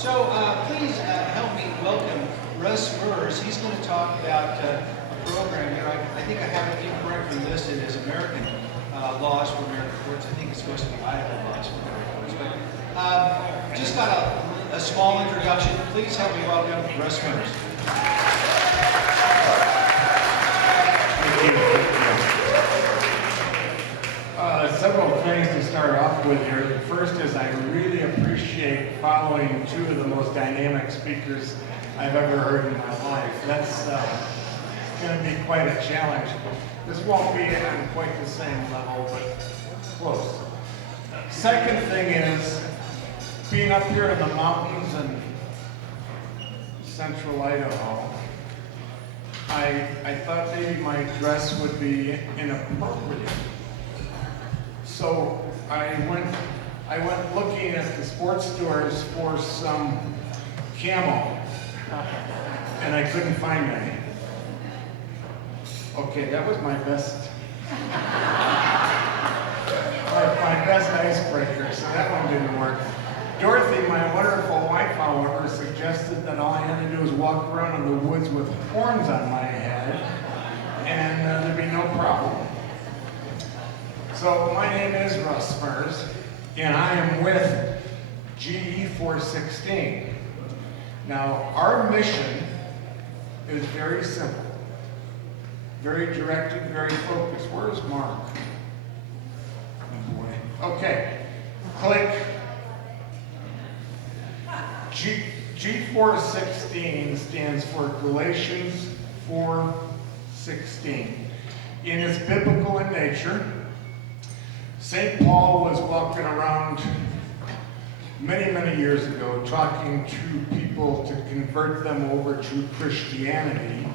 So please help me welcome Russ Smerz. He's going to talk about a program here. I think I have it incorrectly listed as American laws for American courts. I think it's supposed to be Idaho laws for American courts. But just got a small introduction. Please help me welcome Russ Smerz. Thank you. Several things to start off with here. The first is I really appreciate following two of the most dynamic speakers I've ever heard in my life. That's going to be quite a challenge. This won't be on quite the same level, but close. Second thing is being up here in the mountains in central Idaho. I thought maybe my dress would be inappropriate. So I went looking at the sports stores for some camo, and I couldn't find any. Okay, that was my best, my best icebreaker, so that one didn't work. Dorothy, my wonderful wife, however, suggested that all I had to do was walk around in the woods with horns on my head, and there'd be no problem. So my name is Russ Smerz, and I am with GE 416. Now, our mission is very simple, very directed, very focused. Where's Mark? Oh boy. Okay, click. G416 stands for Galatians 4:16. And it's biblical in nature. St. Paul was walking around many, many years ago talking to people to convert them over to Christianity.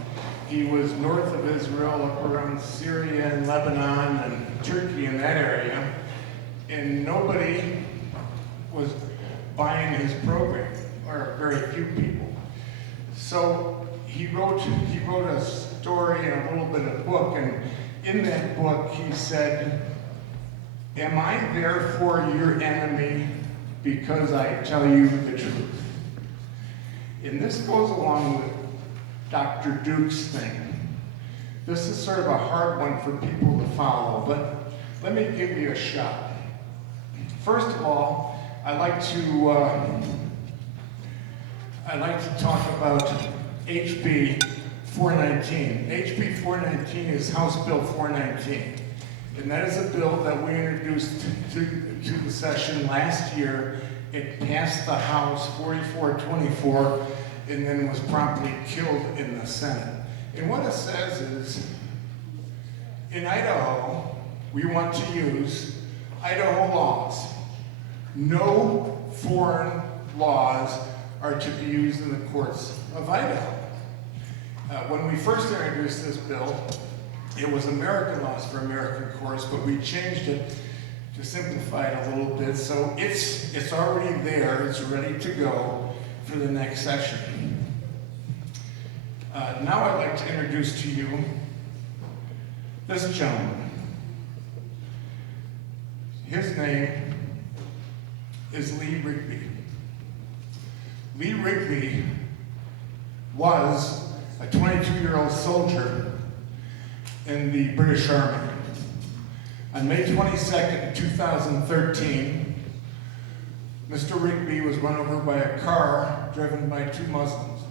He was north of Israel, up around Syria and Lebanon and Turkey in that area, and nobody was buying his program, or very few people. So he wrote a story and a little bit of book, and in that book he said, "Am I therefore your enemy because I tell you the truth?" And this goes along with Dr. Duke's thing. This is sort of a hard one for people to follow, but let me give you a shot. First of all, I'd like to talk about HB 419. HB 419 is House Bill 419. And that is a bill that we introduced to the session last year. It passed the House 44-24 and then was promptly killed in the Senate. And what it says is, in Idaho, we want to use Idaho laws. No foreign laws are to be used in the courts of Idaho. When we first introduced this bill, it was American laws for American courts, but we changed it to simplify it a little bit. So it's already there, it's ready to go for the next session. Now I'd like to introduce to you this gentleman. His name is Lee Rigby. Lee Rigby was a 22-year-old soldier in the British Army. On May 22nd, 2013, Mr. Rigby was run over by a car driven by two Muslims,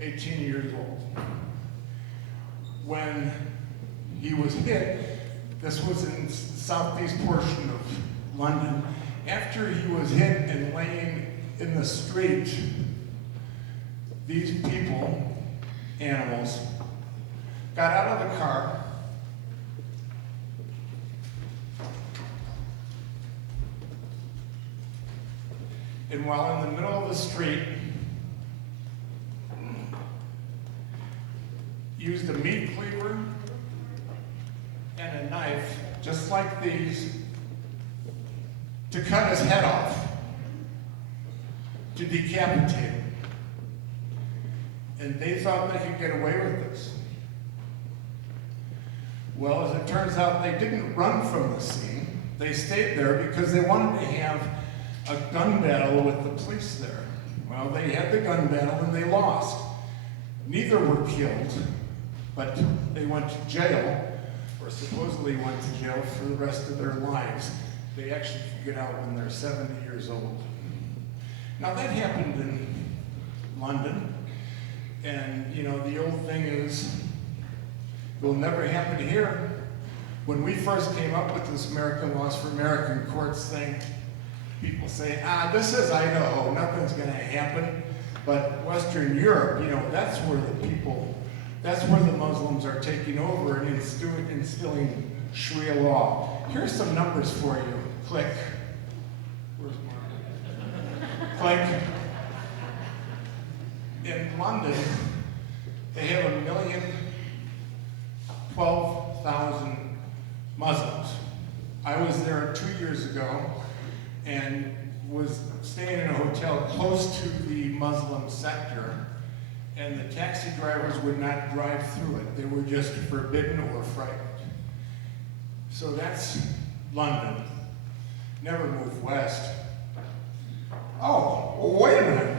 18 years old. When he was hit, this was in the southeast portion of London. After he was hit and laying in the street, these people, animals, got out of the car, and while in the middle of the street, used a meat cleaver and a knife, just like these, to cut his head off, to decapitate him. And they thought they could get away with this. Well, as it turns out, they didn't run from the scene. They stayed there because they wanted to have a gun battle with the police there. Well, they had the gun battle and they lost. Neither were killed, but they went to jail, or supposedly went to jail for the rest of their lives. They actually get out when they're 70 years old. Now that happened in London, and you know, the old thing is, it will never happen here. When we first came up with this American Laws for American Courts thing, people say, this is Idaho, nothing's gonna happen. But Western Europe, you know, that's where the Muslims are taking over and instilling Sharia law. Here's some numbers for you. Click. Where's mine? Click. In London, they have 1,012,000 Muslims. I was there 2 years ago and was staying in a hotel close to the Muslim sector, and the taxi drivers would not drive through it. They were just forbidden or frightened. So that's London. Never move west. Oh, well, wait a minute.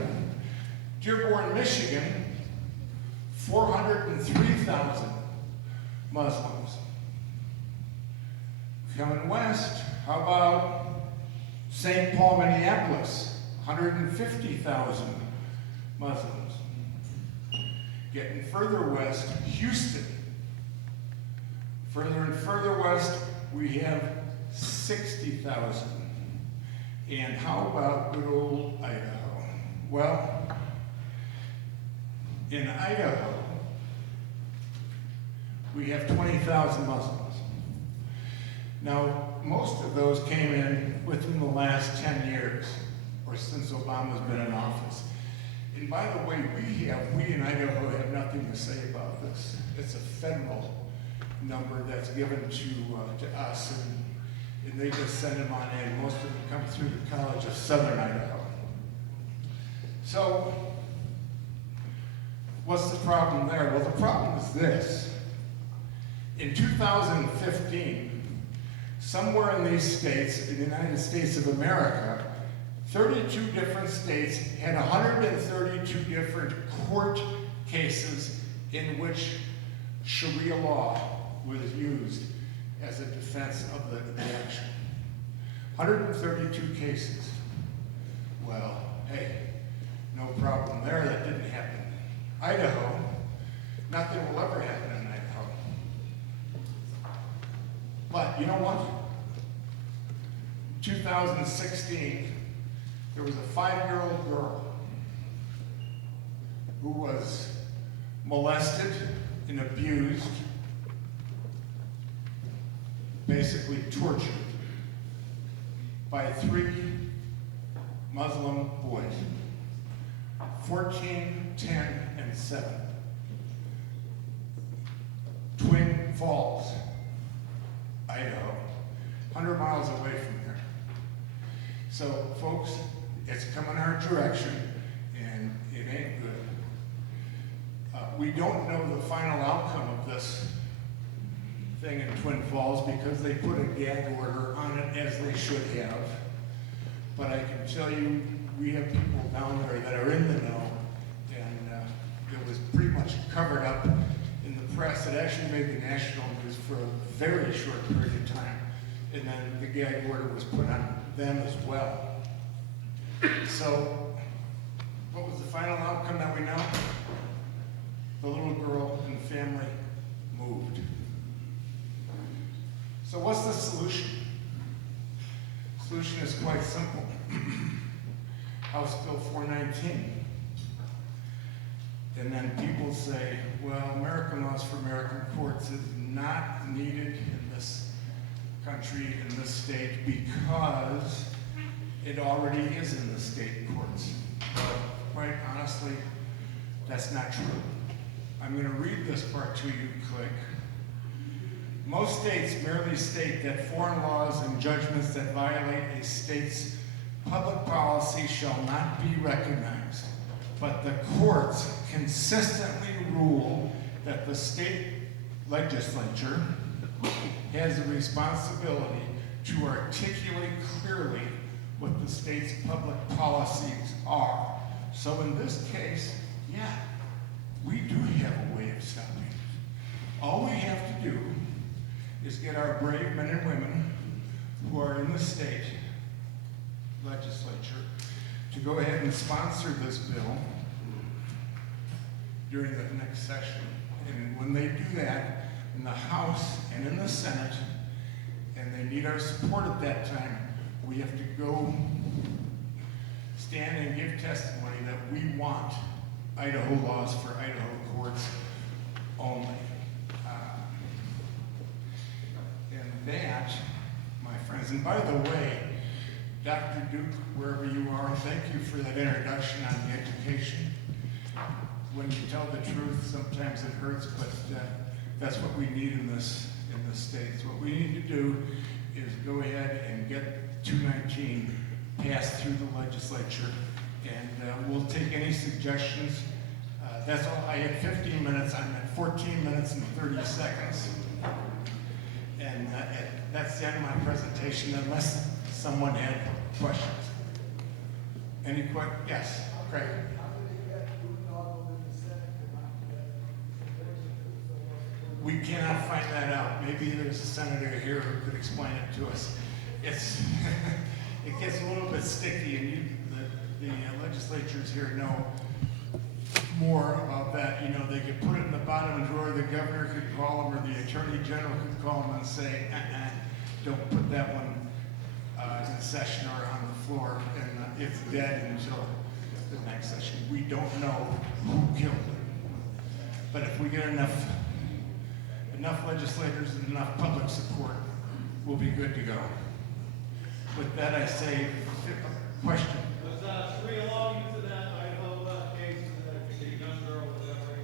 Dearborn, Michigan, 403,000 Muslims. Coming west, how about St. Paul, Minneapolis, 150,000 Muslims. Getting further west, Houston. Further and further west, we have 60,000. And how about good old Idaho? Well, in Idaho, we have 20,000 Muslims. Now, most of those came in within the last 10 years, or since Obama's been in office. And by the way, we in Idaho have nothing to say about this. It's a federal number that's given to us, and they just send them on in. Most of them come through the College of Southern Idaho. So, what's the problem there? Well, the problem is this. In 2015, somewhere in these states, in the United States of America, 32 different states had 132 different court cases in which Sharia law was used as a defense of the action. 132 cases. Well, hey, no problem there, that didn't happen. Idaho, nothing will ever happen in Idaho. But you know what? 2016, there was a 5-year-old girl who was molested and abused, basically tortured, by 3 Muslim boys, 14, 10, and 7. Twin Falls, Idaho, 100 miles away from here. So, folks, it's coming our direction, and it ain't good. We don't know the final outcome of this thing in Twin Falls because they put a gag order on it, as they should have. But I can tell you, we have people down there that are in the know, and it was pretty much covered up in the press. It actually made the national news for a very short period of time, and then the gag order was put on them as well. So, what was the final outcome that we know? The little girl and family moved. So what's the solution? The solution is quite simple. House Bill 419. And then people say, well, American Laws for American Courts is not needed in this country, in this state, because it already is in the state courts. But quite honestly, that's not true. I'm going to read this part to you quick. Most states merely state that foreign laws and judgments that violate a state's public policy shall not be recognized, but the courts consistently rule that the state legislature has the responsibility to articulate clearly what the state's public policies are. So in this case, yeah, we do have a way of stopping it. All we have to do is get our brave men and women who are in the state legislature to go ahead and sponsor this bill during the next session. And when they do that in the House and in the Senate, and they need our support at that time, we have to go stand and give testimony that we want Idaho laws for Idaho courts only. And that, my friends, and by the way, Dr. Duke, wherever you are, thank you for that introduction on the education. When you tell the truth, sometimes it hurts, but that's what we need in this state. So what we need to do is go ahead and get 219 passed through the legislature, and we'll take any suggestions. That's all. I had 15 minutes. I'm at 14 minutes and 30 seconds. And that's the end of my presentation, unless someone had questions. Any questions? Yes, Craig. We cannot find that out. Maybe there's a senator here who could explain it to us. It's it gets a little bit sticky, and the legislatures here know more about that. You know, they could put it in the bottom drawer. The governor could call them, or the attorney general could call them and say, don't put that one in session or on the floor, and it's dead until the next session. We don't know who killed it. But if we get enough legislators and enough public support, we'll be good to go. With that, I say, question. Was Sharia law used in that Idaho case, the young girl was ever?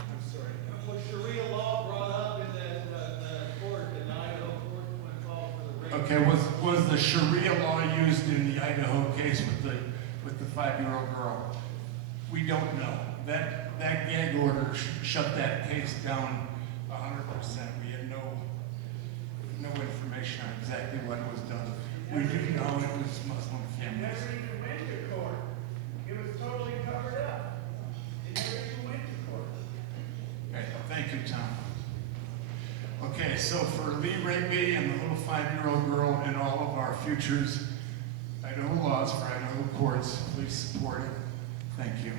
I'm sorry. Was Sharia law brought up in that court, in the Idaho court, when called for the rape? Okay, was the Sharia law used in the Idaho case with the 5-year-old girl? We don't know. That gag order shut that case down 100%. We had no information on exactly what was done. We do know it was Muslim It families. never even went to court. It was totally covered up. It never even went to court. Okay, thank you, Tom. Okay, so for Lee Raby and the little 5-year-old girl and all of our futures Idaho laws for Idaho courts, please support it. Thank you.